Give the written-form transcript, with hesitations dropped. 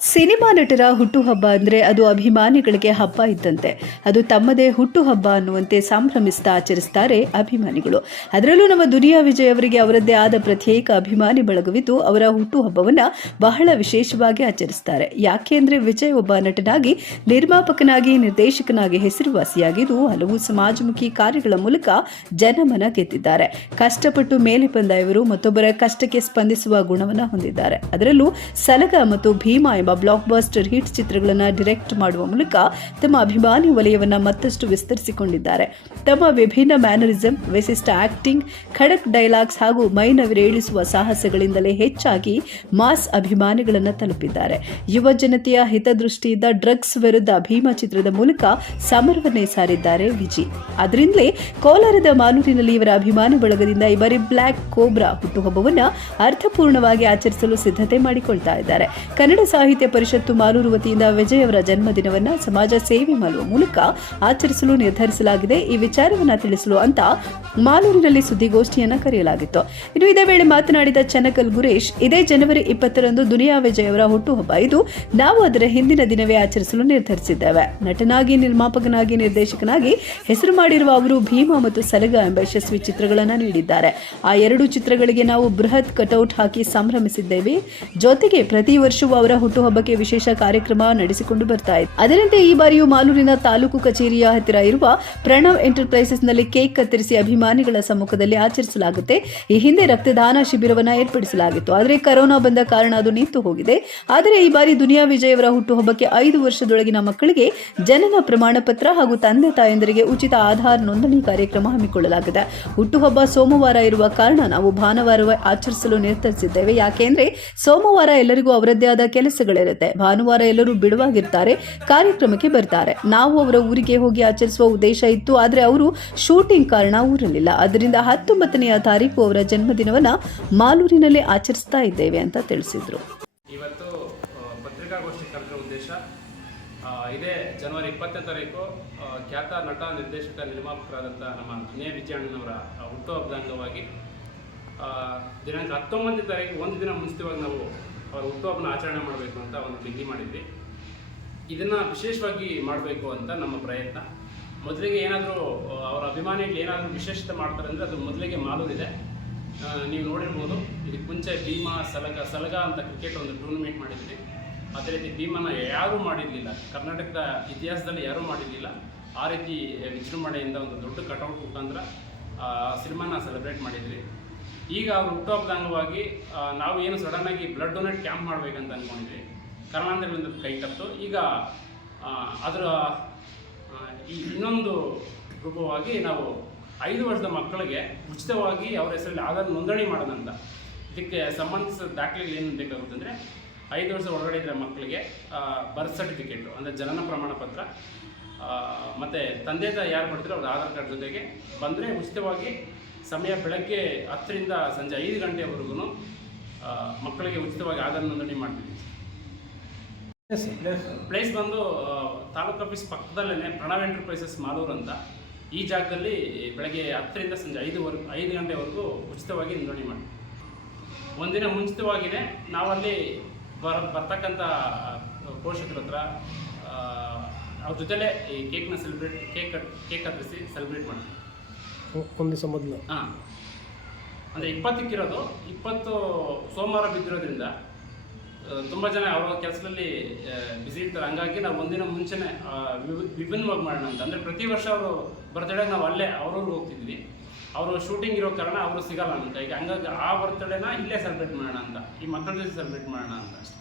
Cinema ನಟರ ಹುಟ್ಟುಹಬ್ಬ ಅಂದರೆ ಅದು ಅಭಿಮಾನಿಗಳಿಗೆ ಹಬ್ಬ ಇದ್ದಂತೆ. ಅದು ತಮ್ಮದೇ ಹುಟ್ಟುಹಬ್ಬ ಅನ್ನುವಂತೆ ಸಂಭ್ರಮಿಸ್ತಾ ಆಚರಿಸ್ತಾರೆ ಅಭಿಮಾನಿಗಳು. ಅದರಲ್ಲೂ ನಮ್ಮ ದುನಿಯಾ ವಿಜಯ್ ಅವರಿಗೆ ಅವರದ್ದೇ ಆದ ಪ್ರತ್ಯೇಕ ಅಭಿಮಾನಿ ಬಳಗವಿದ್ದು ಅವರ ಹುಟ್ಟುಹಬ್ಬವನ್ನು ಬಹಳ ವಿಶೇಷವಾಗಿ ಆಚರಿಸ್ತಾರೆ. ಯಾಕೆ ಅಂದರೆ ವಿಜಯ್ ಒಬ್ಬ ನಟನಾಗಿ, ನಿರ್ಮಾಪಕನಾಗಿ, ನಿರ್ದೇಶಕನಾಗಿ ಹೆಸರುವಾಸಿಯಾಗಿದ್ದು ಹಲವು ಸಮಾಜಮುಖಿ ಕಾರ್ಯಗಳ ಮೂಲಕ ಜನಮನ ಗೆದ್ದಿದ್ದಾರೆ. ಕಷ್ಟಪಟ್ಟು ಮೇಲೆ ಬಂದ ಇವರು ಮತ್ತೊಬ್ಬರ ಕಷ್ಟಕ್ಕೆ ಸ್ಪಂದಿಸುವ ಗುಣವನ್ನು ಹೊಂದಿದ್ದಾರೆ. ಅದರಲ್ಲೂ ಸಲಗ ಮತ್ತು ಭೀಮಾ ಎಂಬ ಬ್ಲಾಕ್ ಬಾಸ್ಟರ್ ಹಿಟ್ ಚಿತ್ರಗಳನ್ನು ಡೈರೆಕ್ಟ್ ಮಾಡುವ ಮೂಲಕ ತಮ್ಮ ಅಭಿಮಾನಿ ವಲಯವನ್ನು ಮತ್ತಷ್ಟು ವಿಸ್ತರಿಸಿಕೊಂಡಿದ್ದಾರೆ. ತಮ್ಮ ವಿಭಿನ್ನ ಮ್ಯಾನರಿಸಂ, ವಿಶಿಷ್ಟ ಆಕ್ಟಿಂಗ್, ಖಡಕ್ ಡೈಲಾಗ್ಸ್ ಹಾಗೂ ಮೈನವಿರೇಳಿಸುವ ಸಾಹಸಗಳಿಂದಲೇ ಹೆಚ್ಚಾಗಿ ಮಾಸ್ ಅಭಿಮಾನಿಗಳನ್ನು ತಲುಪಿದ್ದಾರೆ. ಯುವ ಜನತೆಯ ಹಿತದೃಷ್ಟಿಯಿಂದ ಡ್ರಗ್ಸ್ ವಿರುದ್ಧ ಭೀಮಾ ಚಿತ್ರದ ಮೂಲಕ ಸಮರವನ್ನೇ ಸಾರಿದ್ದಾರೆ ವಿಜಿ. ಅದರಿಂದಲೇ ಕೋಲಾರದ ಮಾಲೂರಿನಲ್ಲಿ ಇವರ ಅಭಿಮಾನಿ ಬಳಗದಿಂದ ಈ ಬಾರಿ ಬ್ಲ್ಯಾಕ್ ಕೋಬ್ರಾ ಹುಟ್ಟುಹಬ್ಬವನ್ನು ಅರ್ಥಪೂರ್ಣವಾಗಿ ಆಚರಿಸಲು ಸಿದ್ಧತೆ ಮಾಡಿಕೊಳ್ತಾ ಇದ್ದಾರೆ. ಕನ್ನಡ ಸಾಹಿತ್ಯ ಪರಿಷತ್ತು ಮಾಲೂರು ವತಿಯಿಂದ ವಿಜಯ್ ಅವರ ಜನ್ಮದಿನವನ್ನು ಸಮಾಜ ಸೇವೆ ಮಾಡುವ ಮೂಲಕ ಆಚರಿಸಲು ನಿರ್ಧರಿಸಲಾಗಿದೆ. ಈ ವಿಚಾರವನ್ನು ತಿಳಿಸಲು ಅಂತ ಮಾಲೂರಿನಲ್ಲಿ ಸುದ್ದಿಗೋಷ್ಠಿಯನ್ನು ಕರೆಯಲಾಗಿತ್ತು. ಇನ್ನು ಇದೇ ವೇಳೆ ಮಾತನಾಡಿದ ಚನ್ನಕಲ್ ಗುರೇಶ್, ಇದೇ ಜನವರಿ 20ರಂದು ದುನಿಯಾ ವಿಜಯ್ ಅವರ ಹುಟ್ಟುಹಬ್ಬ ಇದು. ನಾವು ಅದರ ಹಿಂದಿನ ದಿನವೇ ಆಚರಿಸಲು ನಿರ್ಧರಿಸಿದ್ದೇವೆ. ನಟನಾಗಿ, ನಿರ್ಮಾಪಕನಾಗಿ, ನಿರ್ದೇಶಕನಾಗಿ ಹೆಸರು ಮಾಡಿರುವ ಅವರು ಭೀಮಾ ಮತ್ತು ಸಲಗ ಎಂಬ ಯಶಸ್ವಿ ಚಿತ್ರಗಳನ್ನು ನೀಡಿದ್ದಾರೆ. ಆ ಎರಡು ಚಿತ್ರಗಳಿಗೆ ನಾವು ಬೃಹತ್ ಕಟೌಟ್ ಹಾಕಿ ಸಂಭ್ರಮಿಸಿದ್ದೇವೆ. ಜೊತೆಗೆ ಪ್ರತಿ ವರ್ಷವೂ ಅವರ ಹುಟ್ಟುಹಬ್ಬಕ್ಕೆ ವಿಶೇಷ ಕಾರ್ಯಕ್ರಮ ನಡೆಸಿಕೊಂಡು ಬರ್ತಾ ಇದೆ. ಅದರಂತೆ ಈ ಬಾರಿಯೂ ಮಾಲೂರಿನ ತಾಲೂಕು ಕಚೇರಿಯ ಹತ್ತಿರ ಇರುವ ಪ್ರಣವ್ ಎಂಟರ್ಪ್ರೈಸಸ್ನಲ್ಲಿ ಕೇಕ್ ಕತ್ತರಿಸಿ ಅಭಿಮಾನಿಗಳ ಸಮ್ಮುಖದಲ್ಲಿ ಆಚರಿಸಲಾಗುತ್ತೆ. ಈ ಹಿಂದೆ ರಕ್ತದಾನ ಶಿಬಿರವನ್ನು ಏರ್ಪಡಿಸಲಾಗಿತ್ತು. ಆದರೆ ಕರೋನಾ ಬಂದ ಕಾರಣ ಅದು ನಿಂತು ಹೋಗಿದೆ. ಆದರೆ ಈ ಬಾರಿ ದುನಿಯಾ ವಿಜಯ್ ಅವರ ಹುಟ್ಟುಹಬ್ಬಕ್ಕೆ 5 ವರ್ಷದೊಳಗಿನ ಮಕ್ಕಳಿಗೆ ಜನನ ಪ್ರಮಾಣ ಪತ್ರ ಹಾಗೂ ತಂದೆ ತಾಯಂದರಿಗೆ ಉಚಿತ ಆಧಾರ್ ನೋಂದಣಿ ಕಾರ್ಯಕ್ರಮ ಹಮ್ಮಿಕೊಳ್ಳಲಾಗಿದೆ. ಹುಟ್ಟುಹಬ್ಬ ಸೋಮವಾರ ಇರುವ ಕಾರಣ ನಾವು ಭಾನುವಾರವೇ ಆಚರಿಸಲು ನಿರ್ಧರಿಸಿದ್ದೇವೆ. ಯಾಕೆಂದ್ರೆ ಸೋಮವಾರ ಎಲ್ಲರಿಗೂ ಅವರದ್ದೇ ಆದ ಕೆಲಸಗಳಿರುತ್ತೆ. ಭಾನುವಾರ ಎಲ್ಲರೂ ಬಿಡುವಾಗಿರ್ತಾರೆ, ಕಾರ್ಯಕ್ರಮಕ್ಕೆ ಬರ್ತಾರೆ. ನಾವು ಅವರ ಊರಿಗೆ ಹೋಗಿ ಆಚರಿಸುವ ಉದ್ದೇಶ ಇತ್ತು. ಆದರೆ ಅವರು ಶೂಟಿಂಗ್ ಕಾರಣ ಊರಲ್ಲಿಲ್ಲ. ಅದರಿಂದ 19ನೇ ತಾರೀಕು ಅವರ ಜನ್ಮದಿನವನ್ನ ಮಾಲೂರಿನಲ್ಲಿ ಆಚರಿಸ್ತಾ ಇದ್ದೇವೆ ಅಂತ ತಿಳಿಸಿದ್ರು. ಇವತ್ತು ಪತ್ರಿಕಾಗೋಷ್ಠಿ ಕರೆದ ಉದ್ದೇಶ ಇದೇ ಜನವರಿ 20ನೇ ತಾರೀಕು ಖ್ಯಾತ ನಟ, ನಿರ್ದೇಶಕ, ನಿರ್ಮಾಪಕರಾದಂಥ ನಮ್ಮ ದುನಿಯಾ ವಿಜಯ್ ಅಣ್ಣನವರ ಹುಟ್ಟುಹಬ್ಬದ ಅಂಗವಾಗಿ ದಿನಾಂಕ 19ನೇ ತಾರೀಕು ಒಂದು ದಿನ ಮುಂಚಿತವಾಗಿ ನಾವು ಅವರ ಹುಟ್ಟುಹಬ್ಬನ ಆಚರಣೆ ಮಾಡಬೇಕು ಅಂತ ಒಂದು ಬಿಗಿ ಮಾಡಿದ್ವಿ. ಇದನ್ನು ವಿಶೇಷವಾಗಿ ಮಾಡಬೇಕು ಅಂತ ನಮ್ಮ ಪ್ರಯತ್ನ. ಮೊದಲಿಗೆ ಏನಾದರೂ ಅವರ ಅಭಿಮಾನಿಗಳು ಏನಾದರೂ ವಿಶೇಷತೆ ಮಾಡ್ತಾರೆ ಅಂದರೆ ಅದು ಮೊದಲಿಗೆ ಮಾಲೂರಿದೆ. ನೀವು ನೋಡಿರ್ಬೋದು, ಇದಕ್ಕೆ ಮುಂಚೆ ಭೀಮಾ, ಸಲಗ ಅಂತ ಕ್ರಿಕೆಟ್ ಒಂದು ಟೂರ್ನಮೆಂಟ್ ಮಾಡಿದ್ವಿ. ಅದೇ ರೀತಿ ಭೀಮನ ಯಾರೂ ಮಾಡಿರಲಿಲ್ಲ, ಕರ್ನಾಟಕದ ಇತಿಹಾಸದಲ್ಲಿ ಯಾರೂ ಮಾಡಿರಲಿಲ್ಲ. ಆ ರೀತಿ ವಿಜೃಂಭಣೆಯಿಂದ ಒಂದು ದೊಡ್ಡ ಕಟೌಟ್ ಮುಖಾಂತರ ಸಿನಿಮಾನ ಸೆಲೆಬ್ರೇಟ್ ಮಾಡಿದ್ವಿ. ಈಗ ಅವ್ರ ಹುಟ್ಟುಹಬ್ಬದ ಅಂಗವಾಗಿ ನಾವು ಏನು ಸಡನ್ನಾಗಿ ಬ್ಲಡ್ ಡೊನೇಟ್ ಕ್ಯಾಂಪ್ ಮಾಡಬೇಕಂತ ಅಂದ್ಕೊಂಡಿದ್ವಿ. ಕಾರಣಾಂತರಗಳಿಂದ ಕೈ ತಪ್ಪು. ಈಗ ಅದರ ಇನ್ನೊಂದು ರೂಪವಾಗಿ ನಾವು 5 ವರ್ಷದ ಮಕ್ಕಳಿಗೆ ಉಚಿತವಾಗಿ ಅವರ ಹೆಸರಲ್ಲಿ ಆಧಾರ್ ನೋಂದಣಿ ಮಾಡೋಣ ಅಂತ. ಇದಕ್ಕೆ ಸಂಬಂಧಿಸಿದ ದಾಖಲೆಗಳು ಏನು ಬೇಕಾಗುತ್ತೆ ಅಂದರೆ 5 ವರ್ಷ ಒಳಗಡೆ ಇದ್ದರೆ ಮಕ್ಕಳಿಗೆ ಬರ್ತ್ ಸರ್ಟಿಫಿಕೇಟು ಅಂದರೆ ಜನನ ಪ್ರಮಾಣ ಪತ್ರ, ಮತ್ತು ತಂದೆ ತಾಯಿ ಯಾರು ಬರ್ತೀರೋ ಅವ್ರ ಆಧಾರ್ ಕಾರ್ಡ್ ಜೊತೆಗೆ ಬಂದರೆ ಉಚಿತವಾಗಿ ಸಮಯ ಬೆಳಗ್ಗೆ 10ರಿಂದ ಸಂಜೆ 5 ಗಂಟೆವರೆಗೂ ಮಕ್ಕಳಿಗೆ ಉಚಿತವಾಗಿ ಆಧಾರ್ ನೋಂದಣಿ ಮಾಡ್ತೀವಿ. ಪ್ಲೇಸ್ ಬಂದು ತಾಲೂಕು ಆಫೀಸ್ ಪಕ್ಕದಲ್ಲೇ ಪ್ರಣವ್ ಎಂಟರ್ಪ್ರೈಸಸ್ ಮಾಲೂರು ಅಂತ. ಈ ಜಾಗದಲ್ಲಿ ಬೆಳಗ್ಗೆ 10ರಿಂದ ಸಂಜೆ 5 ಗಂಟೆವರೆಗೂ ಉಚಿತವಾಗಿ ನೋಂದಣಿ ಮಾಡಿ. ಒಂದಿನ ಮುಂಚಿತವಾಗಿದೆ. ನಾವಲ್ಲಿ ಬರ್ತಕ್ಕಂಥ ಪೋಷಕರ ಹತ್ರ ಅವ್ರ ಜೊತೆಲೇ ಈ ಕೇಕ್ನ ಕೇಕ್ ಕತ್ತರಿಸಿ ಸೆಲೆಬ್ರೇಟ್ ಮಾಡ್ತೀವಿ. ಒಂದು ದಿವಸ ಮೊದಲು ಅಂದರೆ 20ಕ್ಕಿರೋದು 20 ಸೋಮವಾರ ಬಿದ್ದಿರೋದ್ರಿಂದ ತುಂಬ ಜನ ಅವ್ರ ಕೆಲಸದಲ್ಲಿ ಬ್ಯುಸಿ ಇರ್ತಾರೆ. ಹಂಗಾಗಿ ನಾವು ಒಂದಿನ ಮುಂಚೆನೇ ವಿಭಿನ್ನವಾಗಿ ಮಾಡೋಣ ಅಂತ. ಅಂದರೆ ಪ್ರತಿ ವರ್ಷ ಅವರು ಬರ್ತಡೇಗೆ ನಾವು ಅಲ್ಲೇ ಅವ್ರವ್ರಿಗೆ ಹೋಗ್ತಿದ್ವಿ. ಅವರು ಶೂಟಿಂಗ್ ಇರೋ ಕಾರಣ ಅವರು ಸಿಗಲ್ಲ ಅಂತ. ಈಗ ಹಂಗಾಗಿ ಆ ಬರ್ತಡೇನ ಇಲ್ಲೇ ಸೆಲೆಬ್ರೇಟ್ ಮಾಡೋಣ ಅಂತ, ಈ ಮಕ್ಕಳ ಜೊತೆ ಸೆಲೆಬ್ರೇಟ್ ಮಾಡೋಣ ಅಂತ ಅಷ್ಟೇ.